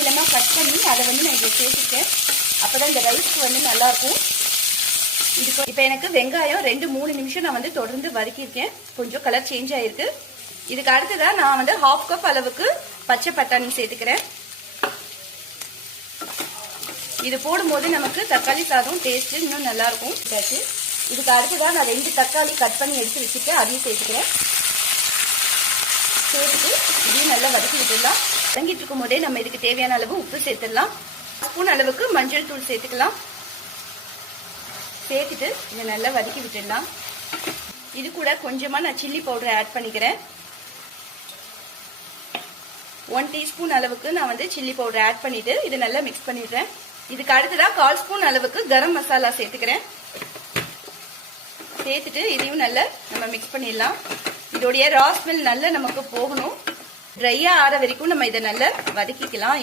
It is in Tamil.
நீளமா கட் பண்ணி அதை வந்து நான் இதில் சேர்த்துருக்கேன். அப்பதான் இந்த ரைஸ்க்கு வந்து நல்லா இருக்கும். இதுக்கு இப்போ எனக்கு வெங்காயம் 2-3 நிமிஷம் நான் வந்து தொடர்ந்து வதக்கியிருக்கேன். கொஞ்சம் கலர் சேஞ்ச் ஆயிருக்கு. இதுக்கு அடுத்ததான் நான் வந்து 1/2 கப் அளவுக்கு பச்சை பட்டாணி சேர்த்துக்கிறேன். இது போடும்போது நமக்கு தக்காளி சாதம் டேஸ்ட் இன்னும் நல்லா இருக்கும். இதுக்கு அடுத்ததான் நான் 2 தக்காளி கட் பண்ணி எடுத்து வச்சுட்டு அதையும் சேர்த்துக்கிறேன். சேர்த்துட்டு இதையும் நல்லா வதக்கி விட்டுடலாம். வதங்கிட்டு இருக்கும் போதே நம்ம இதுக்கு தேவையான அளவு உப்பு சேர்த்துடலாம். 1 ஸ்பூன் அளவுக்கு மஞ்சள் தூள் சேர்த்துக்கலாம். சேர்த்துட்டு இதை நல்லா வதக்கி விட்டுடலாம். இது கூட கொஞ்சமா நான் சில்லி பவுடர் ஆட் பண்ணிக்கிறேன். 1 டீஸ்பூன் அளவுக்கு நான் வந்து சில்லி பவுடர் ஆட் பண்ணிட்டு இதை நல்லா மிக்ஸ் பண்ணிடுறேன். இதுக்கு அடுத்ததான் 1/4 ஸ்பூன் அளவுக்கு கரம் மசாலா சேர்த்துக்கிறேன். சேர்த்துட்டு இதையும் நல்லா நம்ம மிக்ஸ் பண்ணிடலாம். இதோடைய ரா ஸ்மெல் நல்லா நமக்கு போகணும். ட்ரையா ஆற வரைக்கும் நம்ம இதை நல்லா வதக்கிக்கலாம்.